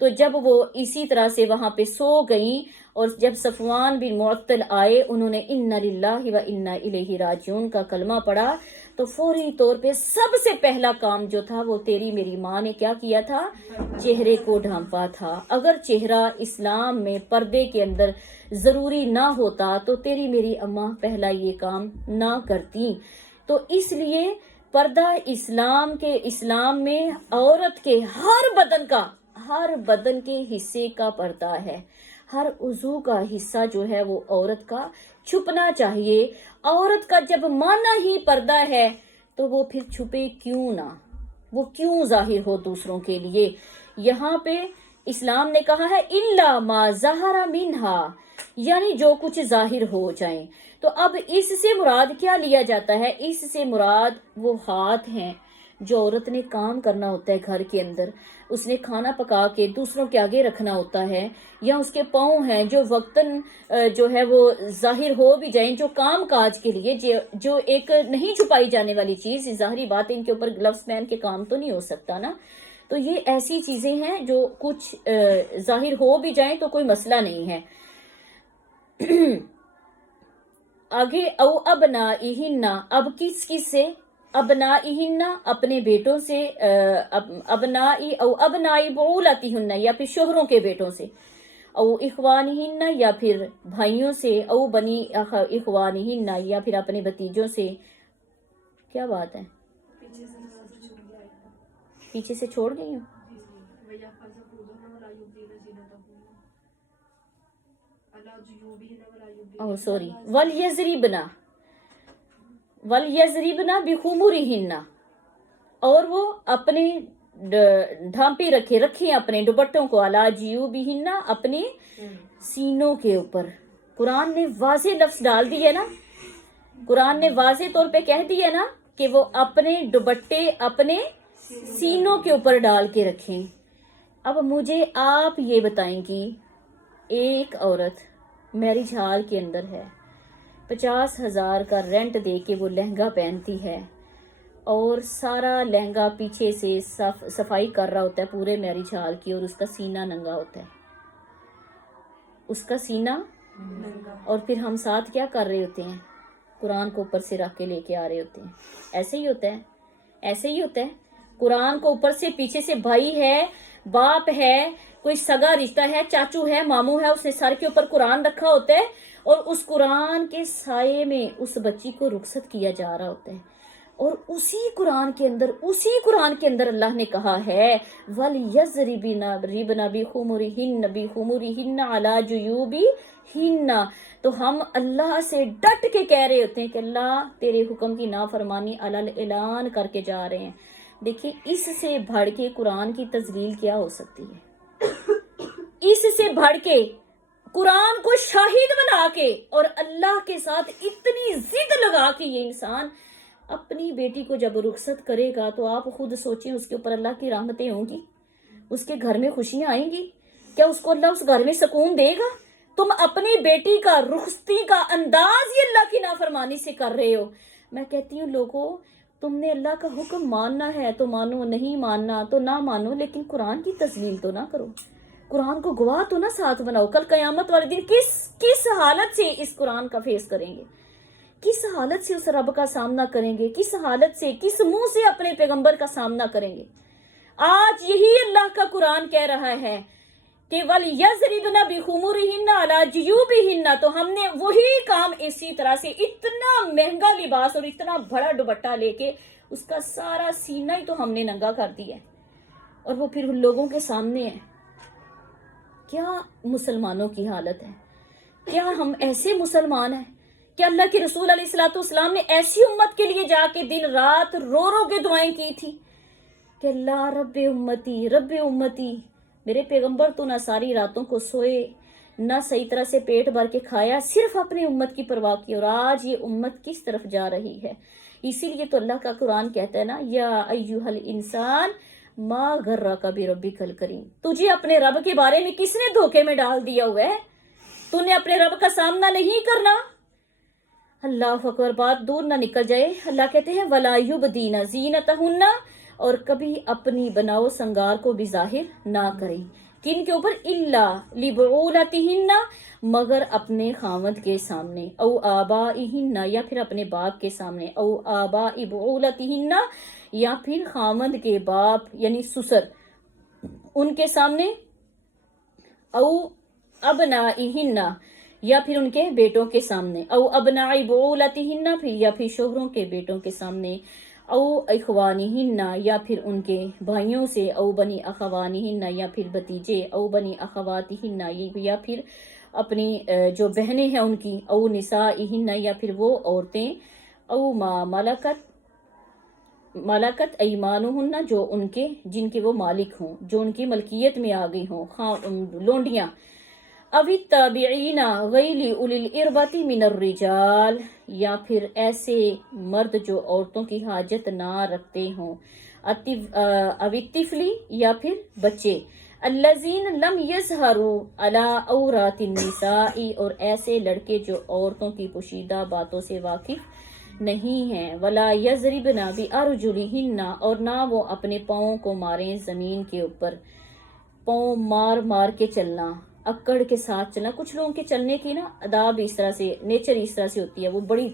تو جب وہ اسی طرح سے وہاں پہ سو گئیں، اور جب صفوان بن معطل آئے، انہوں نے اِنَّ لِلَّهِ وَإِنَّا إِلَيْهِ راجعون کا کلمہ پڑھا، تو فوری طور پہ سب سے پہلا کام جو تھا وہ تیری میری ماں نے کیا کیا تھا؟ چہرے کو ڈھانپا تھا. اگر چہرہ اسلام میں پردے کے اندر ضروری نہ ہوتا تو تیری میری اماں پہلا یہ کام نہ کرتی. تو اس لیے پردہ اسلام میں عورت کے ہر بدن کے حصے کا پردہ ہے. ہر عضو کا حصہ جو ہے وہ عورت کا چھپنا چاہیے. عورت کا جب مانا ہی پردہ ہے تو وہ پھر چھپے کیوں نہ، وہ کیوں ظاہر ہو دوسروں کے لیے. یہاں پہ اسلام نے کہا ہے الا ما ظہر منہا، یعنی جو کچھ ظاہر ہو جائیں. تو اب اس سے مراد کیا لیا جاتا ہے؟ اس سے مراد وہ ہاتھ ہیں جو عورت نے کام کرنا ہوتا ہے گھر کے اندر، اس نے کھانا پکا کے دوسروں کے آگے رکھنا ہوتا ہے، یا اس کے پاؤں ہیں جو وقتاً جو ہے وہ ظاہر ہو بھی جائیں، جو کام کاج کے لیے جو ایک نہیں چھپائی جانے والی چیز. ظاہری بات ہے ان کے اوپر گلوز پہن کے کام تو نہیں ہو سکتا نا. تو یہ ایسی چیزیں ہیں جو کچھ ظاہر ہو بھی جائیں تو کوئی مسئلہ نہیں ہے. آگے او ابنائہن، اب کس سے؟ ابنائہن اپنے بیٹوں سے، ابنائی بعولتہن یا پھر شوہروں کے بیٹوں سے، او اخوانہن یا پھر بھائیوں سے، او بنی اخوانہن یا پھر اپنے بھتیجوں سے. کیا بات ہے؟ پیچھے سے چھوڑ گئی ہوں. سوری، وَلْيَضْرِبْنَ بِخُمُرِهِنَّ، اور وہ اپنے ڈھانپی رکھیں اپنے دوپٹوں کو، عَلَى جِيُوبِهِنَّ اپنے سینوں کے اوپر. قرآن نے واضح لفظ ڈال دیے نا، قرآن نے واضح طور پہ کہہ دیا نا کہ وہ اپنے دوپٹے اپنے سینوں کے اوپر ڈال کے رکھیں. اب مجھے آپ یہ بتائیں کہ ایک عورت میرج ہال کے اندر ہے، 50,000 کا رینٹ دے کے وہ لہنگا پہنتی ہے اور سارا لہنگا پیچھے سے صفائی کر رہا ہوتا ہے پورے میرج ہال کی، اور اس کا سینہ ننگا ہوتا ہے، اس کا سینہ. اور پھر ہم ساتھ کیا کر رہے ہوتے ہیں؟ قرآن کو اوپر سے رکھ کے لے کے آ رہے ہوتے ہیں. ایسے ہی ہوتا ہے، ایسے ہی ہوتا ہے. قرآن کو اوپر سے پیچھے سے بھائی ہے، باپ ہے، کوئی سگا رشتہ ہے، چاچو ہے، ماموں ہے، اس نے سر کے اوپر قرآن رکھا ہوتا ہے اور اس قرآن کے سائے میں اس بچی کو رخصت کیا جا رہا ہوتا ہے. اور اسی قرآن کے اندر اللہ نے کہا ہے وَلْيَضْرِبْنَ بِخُمُرِهِنَّ عَلَى جُيُوبِهِنَّ. تو ہم اللہ سے ڈٹ کے کہہ رہے ہوتے ہیں کہ اللہ تیرے حکم کی نافرمانی اعلان کر کے جا رہے ہیں. دیکھیں اس سے بڑھ کے قرآن کی تذلیل کیا ہو سکتی ہے؟ اس سے بڑھ کے قرآن کو شاہد بنا کے اور اللہ کے ساتھ اتنی ضد لگا کے یہ انسان اپنی بیٹی کو جب رخصت کرے گا تو آپ خود سوچیں اس کے اوپر اللہ کی رحمتیں ہوں گی، اس کے گھر میں خوشیاں آئیں گی کیا؟ اس کو اللہ اس گھر میں سکون دے گا؟ تم اپنی بیٹی کا رخصتی کا انداز ہی اللہ کی نافرمانی سے کر رہے ہو. میں کہتی ہوں لوگوں، تم نے اللہ کا حکم ماننا ہے تو مانو، نہیں ماننا تو نہ مانو، لیکن قرآن کی تذلیل تو نہ کرو، قرآن کو گواہ تو نہ ساتھ بناؤ. کل قیامت والے دن کس حالت سے اس قرآن کا فیس کریں گے؟ کس حالت سے اس رب کا سامنا کریں گے؟ کس حالت سے، کس منہ سے اپنے پیغمبر کا سامنا کریں گے؟ آج یہی اللہ کا قرآن کہہ رہا ہے کہ وَلْيَضْرِبْنَ بِخُمُرِهِنَّ عَلَى جُيُوبِهِنَّ. تو ہم نے وہی کام اسی طرح سے اتنا مہنگا لباس اور اتنا بڑا دوپٹہ لے کے اس کا سارا سینہ ہی تو ہم نے ننگا کر دیا ہے اور وہ پھر ان لوگوں کے سامنے ہے. کیا مسلمانوں کی حالت ہے؟ کیا ہم ایسے مسلمان ہیں کہ اللہ کے رسول علیہ الصلوۃ والسلام نے ایسی امت کے لیے جا کے دن رات رو رو کے دعائیں کی تھی کہ اللہ رب امتی، میرے پیغمبر تو نہ ساری راتوں کو سوئے، نہ صحیح طرح سے پیٹ بھر کے کھایا، صرف اپنی امت کی پرواہ کی. اور آج یہ امت کس طرف جا رہی ہے؟ اسی لیے تو اللہ کا قرآن کہتا ہے نا یا ایھا الانسان ما غرک بربک الکریم. تجھے اپنے رب کے بارے میں کس نے دھوکے میں ڈال دیا ہوا ہے؟ تو نے اپنے رب کا سامنا نہیں کرنا. اللہ اکبر، بات دور نہ نکل جائے. اللہ کہتے ہیں ولا یبدین زینتہن، اور کبھی اپنی بناؤ سنگار کو بھی ظاہر نہ کریں. کن کے اوپر؟ الا لبعولتہن، مگر اپنے خاوند کے سامنے، او آبائہن، یا پھر اپنے باپ کے سامنے، او آباء بعولتہن، یا پھر خاوند کے باپ یعنی سسر ان کے سامنے، او ابنائہن، یا پھر ان کے بیٹوں کے سامنے، او ابناء بعولتہن، پھر یا پھر شوہروں کے بیٹوں کے سامنے، او اخوانہن، یا پھر ان کے بھائیوں سے، او بنی اخوانہن، یا پھر بھتیجے، او بنی اخواتہن، یا پھر اپنی جو بہنیں ہیں ان کی، او نسائہن، یا پھر وہ عورتیں، او ما ملکت ایمانہن، جو ان کے جن کے وہ مالک ہوں، جو ان کی ملکیت میں آ گئی ہوں، لونڈیاں، اوی التابعین غیر اولی الاربۃ من الرجال، یا پھر ایسے مرد جو عورتوں کی حاجت نہ رکھتے ہوں، اوی الطفل، یا پھر بچے، الذین لم یظہروا علی عورات النساء، اور ایسے لڑکے جو عورتوں کی پوشیدہ باتوں سے واقف نہیں ہیں، ولا یضربن بارجلہن، اور نہ وہ اپنے پاؤں کو ماریں زمین کے اوپر، پاؤں مار مار کے چلنا، اکڑ کے ساتھ چلنا. کچھ لوگوں کے چلنے کی نا آداب اس طرح سے، نیچر اس طرح سے ہوتی ہے، وہ بڑی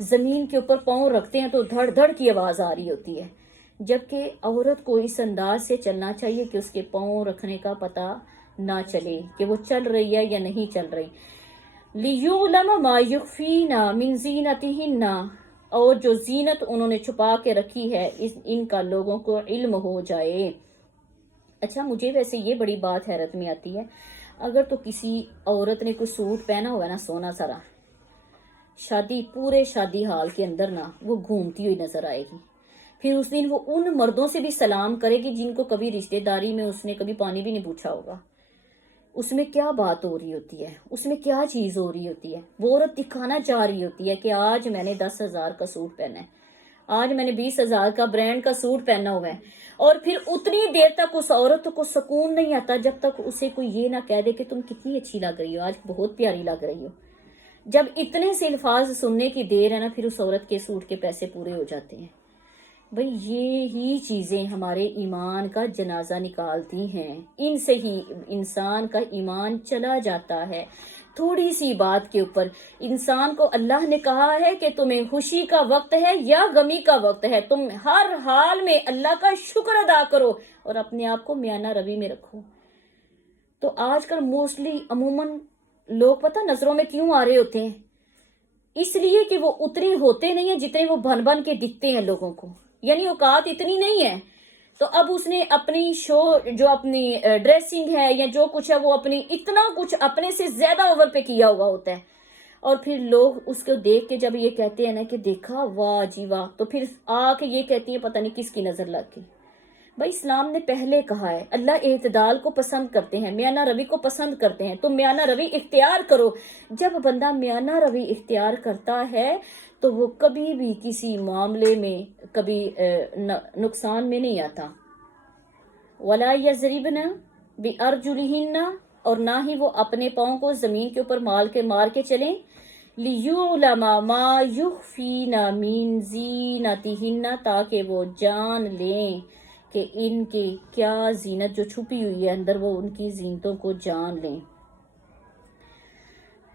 زمین کے اوپر پاؤں رکھتے ہیں تو دھڑ دھڑ کی آواز آ رہی ہوتی ہے، جبکہ عورت کو اس انداز سے چلنا چاہیے کہ اس کے پاؤں رکھنے کا پتہ نہ چلے کہ وہ چل رہی ہے یا نہیں چل رہی. لیعلم ما یخفین من زینتہن، اور جو زینت انہوں نے چھپا کے رکھی ہے ان کا لوگوں کو علم ہو جائے. اچھا، مجھے ویسے یہ بڑی بات حیرت میں آتی ہے، اگر تو کسی عورت نے کوئی سوٹ پہنا ہوا ہے نا سونا سارا، پورے شادی حال کے اندر نا وہ گھومتی ہوئی نظر آئے گی، پھر اس دن وہ ان مردوں سے بھی سلام کرے گی جن کو کبھی رشتہ داری میں اس نے کبھی پانی بھی نہیں پوچھا ہوگا. اس میں کیا بات ہو رہی ہوتی ہے، اس میں کیا چیز ہو رہی ہوتی ہے؟ وہ عورت دکھانا چاہ رہی ہوتی ہے کہ آج میں نے 10,000 کا سوٹ پہنا ہے، آج میں نے 20,000 کا برانڈ کا سوٹ پہنا ہوا ہے. اور پھر اتنی دیر تک اس عورت کو سکون نہیں آتا جب تک اسے کوئی یہ نہ کہہ دے کہ تم کتنی اچھی لگ رہی ہو، آج بہت پیاری لگ رہی ہو. جب اتنے سے الفاظ سننے کی دیر ہے نا، پھر اس عورت کے سوٹ کے پیسے پورے ہو جاتے ہیں. بھئی یہ ہی چیزیں ہمارے ایمان کا جنازہ نکالتی ہیں، ان سے ہی انسان کا ایمان چلا جاتا ہے. تھوڑی سی بات کے اوپر انسان کو اللہ نے کہا ہے کہ تمہیں خوشی کا وقت ہے یا غمی کا وقت ہے، تم ہر حال میں اللہ کا شکر ادا کرو اور اپنے آپ کو میانہ روی میں رکھو. تو آج کل موسٹلی عموماً لوگ پتہ نظروں میں کیوں آ رہے ہوتے ہیں؟ اس لیے کہ وہ اتنے ہوتے نہیں ہیں جتنے وہ بن بن کے دکھتے ہیں لوگوں کو، یعنی اوقات اتنی نہیں ہے. تو اب اس نے اپنی شو جو اپنی ڈریسنگ ہے یا جو کچھ ہے وہ اپنی اتنا کچھ اپنے سے زیادہ اوور پہ کیا ہوا ہوتا ہے، اور پھر لوگ اس کو دیکھ کے جب یہ کہتے ہیں نا کہ دیکھا واہ جی واہ، تو پھر آ کے یہ کہتی ہیں پتہ نہیں کس کی نظر لگ گئی. بھائی اسلام نے پہلے کہا ہے اللہ اعتدال کو پسند کرتے ہیں، میانہ روی کو پسند کرتے ہیں. تم میانہ روی اختیار کرو. جب بندہ میانہ روی اختیار کرتا ہے تو وہ کبھی بھی کسی معاملے میں کبھی نقصان میں نہیں آتا. وَلَا يَضْرِبْنَ بِأَرْجُلِهِنَّ، اور نہ ہی وہ اپنے پاؤں کو زمین کے اوپر مار کے چلیں. لِيُعْلَمَ مَا يُخْفِينَ مِنْ زِينَتِهِنَّ، تاکہ وہ جان لیں کہ ان کی کیا زینت جو چھپی ہوئی ہے اندر، وہ ان کی زینتوں کو جان لیں.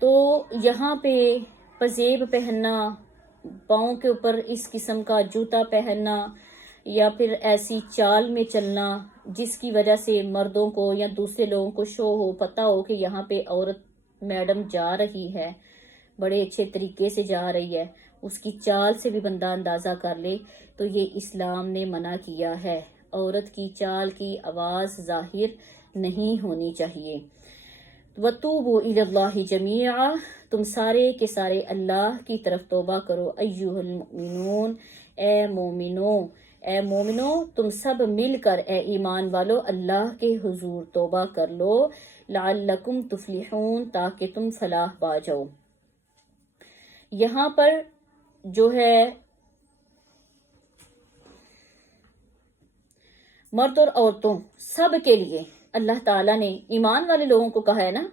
تو یہاں پہ پزیب پہننا، پاؤں کے اوپر اس قسم کا جوتا پہننا یا پھر ایسی چال میں چلنا جس کی وجہ سے مردوں کو یا دوسرے لوگوں کو شو ہو، پتہ ہو کہ یہاں پہ عورت میڈم جا رہی ہے، بڑے اچھے طریقے سے جا رہی ہے، اس کی چال سے بھی بندہ اندازہ کر لے، تو یہ اسلام نے منع کیا ہے. عورت کی چال کی آواز ظاہر نہیں ہونی چاہیے. وَتُوبُوا إِلَى اللَّهِ جَمِيعًا، تم سارے کے سارے اللہ کی طرف توبہ کرو. أَيُّهَا الْمُؤْمِنُونَ، اے مومنو تم سب مل کر، اے ایمان والو، اللہ کے حضور توبہ کر لو. لَعَلَّكُمْ تُفْلِحُونَ، تاکہ تم فلاح پا جاؤ. یہاں پر جو ہے مرد اور عورتوں سب کے لیے اللہ تعالیٰ نے ایمان والے لوگوں کو کہا ہے نا،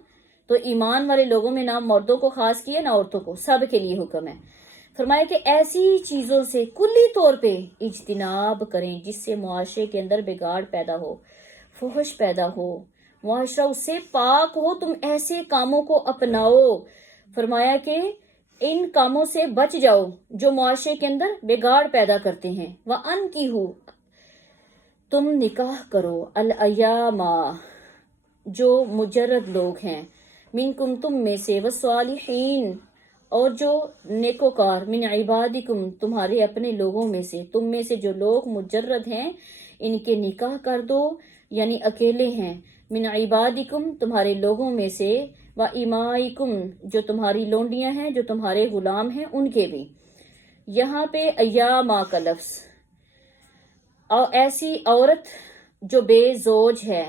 تو ایمان والے لوگوں میں نہ مردوں کو خاص کیا نہ عورتوں کو، سب کے لیے حکم ہے. فرمایا کہ ایسی چیزوں سے کلی طور پہ اجتناب کریں جس سے معاشرے کے اندر بگاڑ پیدا ہو، فحش پیدا ہو، معاشرہ اس سے پاک ہو. تم ایسے کاموں کو اپناؤ. فرمایا کہ ان کاموں سے بچ جاؤ جو معاشرے کے اندر بگاڑ پیدا کرتے ہیں. وَأَنْكِحُوا، تم نکاح کرو، الایام، جو مجرد لوگ ہیں، منکم، تم میں سے، والصالحین، اور جو نیکوکار، من عبادکم، تمہارے اپنے لوگوں میں سے، تم میں سے جو لوگ مجرد ہیں ان کے نکاح کر دو، یعنی اکیلے ہیں. من عبادکم، تمہارے لوگوں میں سے، و امائکم، جو تمہاری لونڈیاں ہیں، جو تمہارے غلام ہیں، ان کے بھی. یہاں پہ ایاما کا لفظ، اور ایسی عورت جو بے زوج ہے،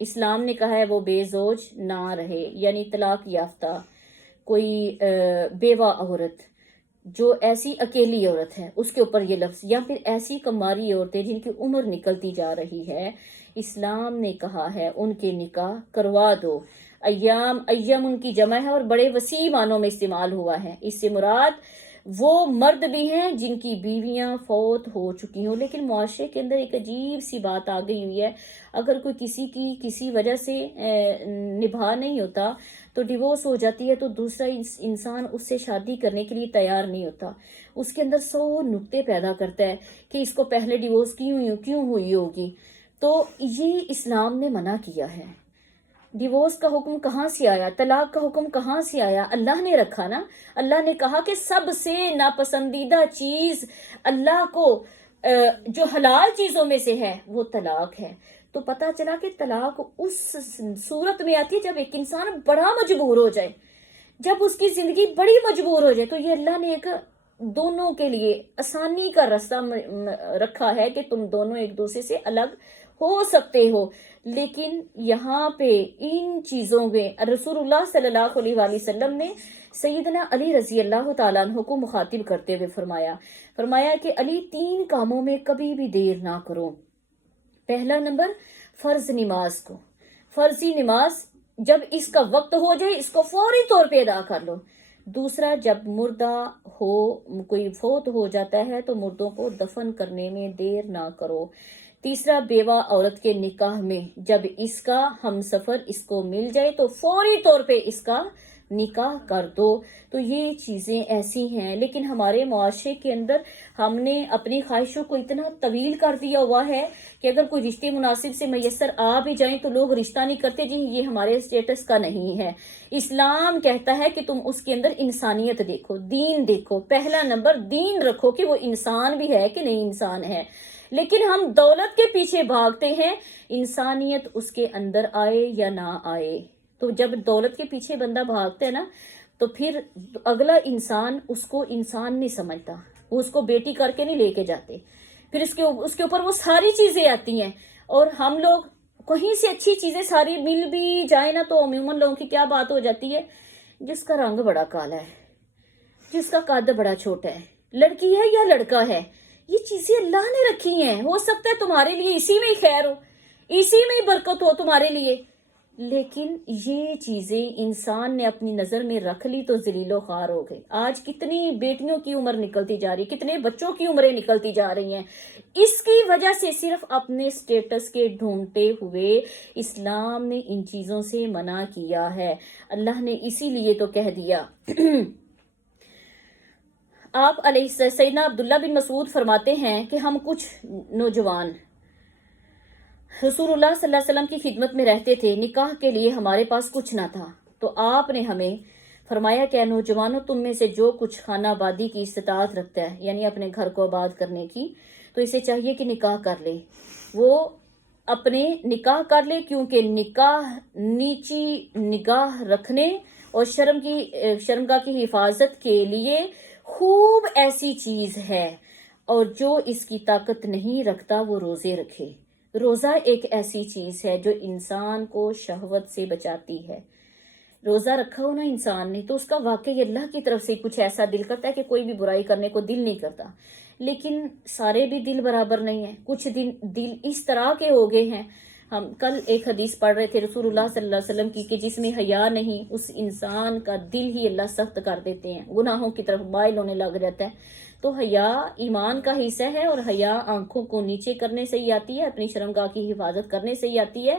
اسلام نے کہا ہے وہ بے زوج نہ رہے، یعنی طلاق یافتہ کوئی بیوہ عورت، جو ایسی اکیلی عورت ہے اس کے اوپر یہ لفظ، یا پھر ایسی کماری عورتیں جن کی عمر نکلتی جا رہی ہے، اسلام نے کہا ہے ان کے نکاح کروا دو. ایام ان کی جمع ہے اور بڑے وسیع معنوں میں استعمال ہوا ہے. اس سے مراد وہ مرد بھی ہیں جن کی بیویاں فوت ہو چکی ہوں، لیکن معاشرے کے اندر ایک عجیب سی بات آ گئی ہوئی ہے، اگر کوئی کسی کی کسی وجہ سے نبھا نہیں ہوتا تو ڈیورس ہو جاتی ہے، تو دوسرا انسان اس سے شادی کرنے کے لیے تیار نہیں ہوتا. اس کے اندر 100 نکتے پیدا کرتا ہے کہ اس کو پہلے ڈیورس کیوں ہوئی ہوگی. تو یہ اسلام نے منع کیا ہے. ڈیورس کا حکم کہاں سے آیا؟ طلاق کا حکم کہاں سے آیا؟ اللہ نے رکھا نا. اللہ نے کہا کہ سب سے ناپسندیدہ چیز اللہ کو جو حلال چیزوں میں سے ہے وہ طلاق ہے. تو پتہ چلا کہ طلاق اس صورت میں آتی ہے جب ایک انسان بڑا مجبور ہو جائے، جب اس کی زندگی بڑی مجبور ہو جائے. تو یہ اللہ نے ایک دونوں کے لیے آسانی کا راستہ رکھا ہے کہ تم دونوں ایک دوسرے سے الگ ہو سکتے ہو. لیکن یہاں پہ ان چیزوں میں رسول اللہ صلی اللہ علیہ وآلہ وسلم نے سیدنا علی رضی اللہ تعالیٰ عنہ کو مخاطب کرتے ہوئے فرمایا کہ علی 3 کاموں میں کبھی بھی دیر نہ کرو. پہلا نمبر، فرض نماز کو، فرضی نماز جب اس کا وقت ہو جائے اس کو فوری طور پہ ادا کر لو. دوسرا جب مردہ ہو کوئی فوت ہو جاتا ہے تو مردوں کو دفن کرنے میں دیر نہ کرو. تیسرا بیوہ عورت کے نکاح میں جب اس کا ہم سفر اس کو مل جائے تو فوری طور پہ اس کا نکاح کر دو. تو یہ چیزیں ایسی ہیں، لیکن ہمارے معاشرے کے اندر ہم نے اپنی خواہشوں کو اتنا طویل کر دیا ہوا ہے کہ اگر کوئی رشتے مناسب سے میسر آ بھی جائیں تو لوگ رشتہ نہیں کرتے. جی یہ ہمارے اسٹیٹس کا نہیں ہے. اسلام کہتا ہے کہ تم اس کے اندر انسانیت دیکھو، دین دیکھو. پہلا نمبر دین رکھو کہ وہ انسان بھی ہے کہ نہیں انسان ہے. لیکن ہم دولت کے پیچھے بھاگتے ہیں، انسانیت اس کے اندر آئے یا نہ آئے. تو جب دولت کے پیچھے بندہ بھاگتا ہے نا تو پھر اگلا انسان اس کو انسان نہیں سمجھتا، وہ اس کو بیٹی کر کے نہیں لے کے جاتے. پھر اس کے اوپر وہ ساری چیزیں آتی ہیں. اور ہم لوگ کہیں سے اچھی چیزیں ساری مل بھی جائیں نا تو عموماً لوگوں کی کیا بات ہو جاتی ہے، جس کا رنگ بڑا کالا ہے، جس کا قد بڑا چھوٹا ہے، لڑکی ہے یا لڑکا ہے. یہ چیزیں اللہ نے رکھی ہیں. ہو سکتا ہے تمہارے لیے اسی میں ہی خیر ہو، اسی میں ہی برکت ہو تمہارے لیے، لیکن یہ چیزیں انسان نے اپنی نظر میں رکھ لی تو ذلیل و خوار ہو گئے. آج کتنی بیٹیوں کی عمر نکلتی جا رہی، کتنے بچوں کی عمریں نکلتی جا رہی ہیں. اس کی وجہ سے صرف اپنے سٹیٹس کے ڈھونڈتے ہوئے اسلام نے ان چیزوں سے منع کیا ہے. اللہ نے اسی لیے تو کہہ دیا. آپ علیہ سیدنا عبداللہ بن مسعود فرماتے ہیں کہ ہم کچھ نوجوان رسول اللہ صلی اللہ علیہ وسلم کی خدمت میں رہتے تھے. نکاح کے لیے ہمارے پاس کچھ نہ تھا تو آپ نے ہمیں فرمایا کہ نوجوانوں تم میں سے جو کچھ خانہ آبادی کی استطاعت رکھتا ہے، یعنی اپنے گھر کو آباد کرنے کی، تو اسے چاہیے کہ نکاح کر لے. وہ اپنے نکاح کر لے، کیونکہ نکاح نیچی نگاہ رکھنے اور شرمگاہ کی حفاظت کے لیے خوب ایسی چیز ہے. اور جو اس کی طاقت نہیں رکھتا وہ روزے رکھے. روزہ ایک ایسی چیز ہے جو انسان کو شہوت سے بچاتی ہے. روزہ رکھا ہو نا انسان نے تو اس کا واقعی اللہ کی طرف سے کچھ ایسا دل کرتا ہے کہ کوئی بھی برائی کرنے کو دل نہیں کرتا. لیکن سارے بھی دل برابر نہیں ہیں. کچھ دل اس طرح کے ہو گئے ہیں. ہم کل ایک حدیث پڑھ رہے تھے رسول اللہ صلی اللہ علیہ وسلم کی کہ جس میں حیا نہیں اس انسان کا دل ہی اللہ سخت کر دیتے ہیں، گناہوں کی طرف مائل ہونے لگ جاتا ہے. تو حیا ایمان کا حصہ ہے اور حیا آنکھوں کو نیچے کرنے سے ہی آتی ہے، اپنی شرمگاہ کی حفاظت کرنے سے ہی آتی ہے.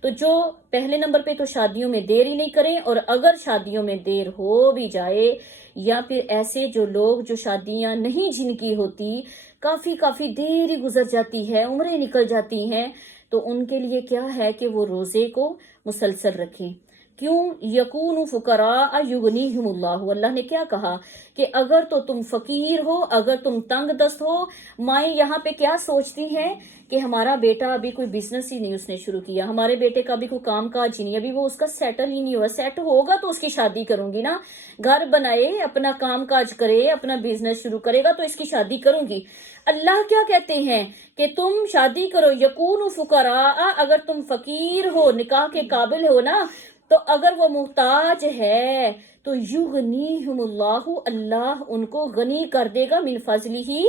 تو جو پہلے نمبر پہ تو شادیوں میں دیر ہی نہیں کریں، اور اگر شادیوں میں دیر ہو بھی جائے یا پھر ایسے جو لوگ جو شادیاں نہیں جن کی ہوتی کافی دیر ہی گزر جاتی ہے، عمریں نکل جاتی ہیں، تو ان کے لیے کیا ہے کہ وہ روزے کو مسلسل رکھیں. کیوں؟ یکون فقراء یغنیہم اللہ. اللہ نے کیا کہا کہ اگر تو تم فقیر ہو، اگر تم تنگ دست ہو. مائیں یہاں پہ کیا سوچتی ہیں کہ ہمارا بیٹا ابھی کوئی بزنس ہی نہیں اس نے شروع کیا، ہمارے بیٹے کا بھی کوئی کام کاج ہی نہیں، ابھی وہ اس کا سیٹل ہی نہیں ہوا. سیٹ ہوگا تو اس کی شادی کروں گی نا. گھر بنائے، اپنا کام کاج کرے، اپنا بزنس شروع کرے گا تو اس کی شادی کروں گی. اللہ کیا کہتے ہیں کہ تم شادی کرو. یکون فقراء، اگر تم فقیر ہو، نکاح کے قابل ہو نا، تو اگر وہ محتاج ہے تو یغنیہم اللہ، اللہ ان کو غنی کر دے گا، من فضلہ،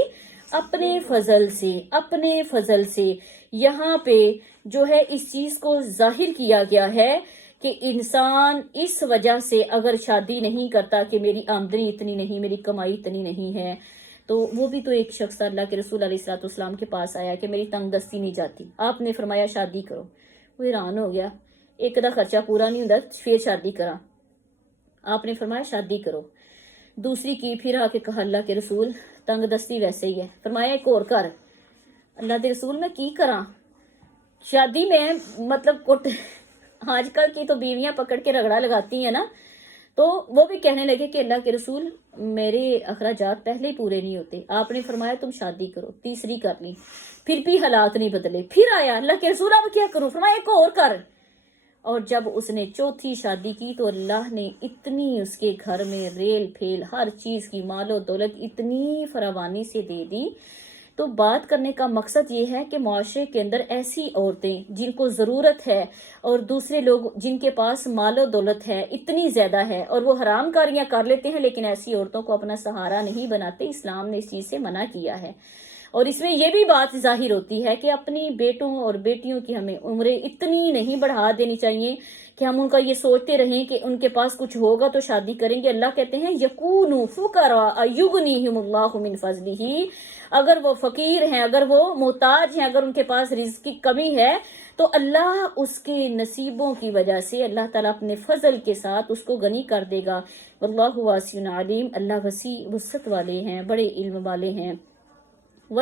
اپنے فضل سے. یہاں پہ جو ہے اس چیز کو ظاہر کیا گیا ہے کہ انسان اس وجہ سے اگر شادی نہیں کرتا کہ میری آمدنی اتنی نہیں، میری کمائی اتنی نہیں ہے، تو وہ بھی تو ایک شخص اللہ کے رسول علیہ الصلوۃ والسلام کے پاس آیا کہ میری تنگ دستی نہیں جاتی، آپ نے فرمایا شادی کرو. وہ حیران ہو گیا، ایک دا خرچہ پورا نہیں ہوتا پھر شادی کرا. آپ نے فرمایا شادی کرو. دوسری کی، پھر آ کے کہا اللہ کے رسول تنگ دستی ویسے ہی ہے. فرمایا ایک اور کر. اللہ کے رسول میں کی کراں؟ شادی میں مطلب آج کل کی تو بیویاں پکڑ کے رگڑا لگاتی ہیں نا، تو وہ بھی کہنے لگے کہ اللہ کے رسول میرے اخراجات پہلے ہی پورے نہیں ہوتے. آپ نے فرمایا تم شادی کرو. تیسری کر لی، پھر بھی حالات نہیں بدلے. پھر آیا اللہ کے رسول اب کیا کروں؟ فرمایا ایک اور کر. اور جب اس نے چوتھی شادی کی تو اللہ نے اتنی اس کے گھر میں ریل پھیل ہر چیز کی مال و دولت اتنی فراوانی سے دے دی. تو بات کرنے کا مقصد یہ ہے کہ معاشرے کے اندر ایسی عورتیں جن کو ضرورت ہے اور دوسرے لوگ جن کے پاس مال و دولت ہے اتنی زیادہ ہے اور وہ حرام کاریاں کر لیتے ہیں، لیکن ایسی عورتوں کو اپنا سہارا نہیں بناتے. اسلام نے اس چیز سے منع کیا ہے. اور اس میں یہ بھی بات ظاہر ہوتی ہے کہ اپنی بیٹوں اور بیٹیوں کی ہمیں عمریں اتنی نہیں بڑھا دینی چاہیے کہ ہم ان کا یہ سوچتے رہیں کہ ان کے پاس کچھ ہوگا تو شادی کریں گے. اللہ کہتے ہیں یکونوا فقراء یغنیہم اللہ من فضلہ، اگر وہ فقیر ہیں، اگر وہ محتاج ہیں، اگر ان کے پاس رزق کی کمی ہے تو اللہ اس کے نصیبوں کی وجہ سے اللہ تعالیٰ اپنے فضل کے ساتھ اس کو غنی کر دے گا. واللہ واسع علیم، اللہ وسیع وسعت والے ہیں، بڑے علم والے ہیں.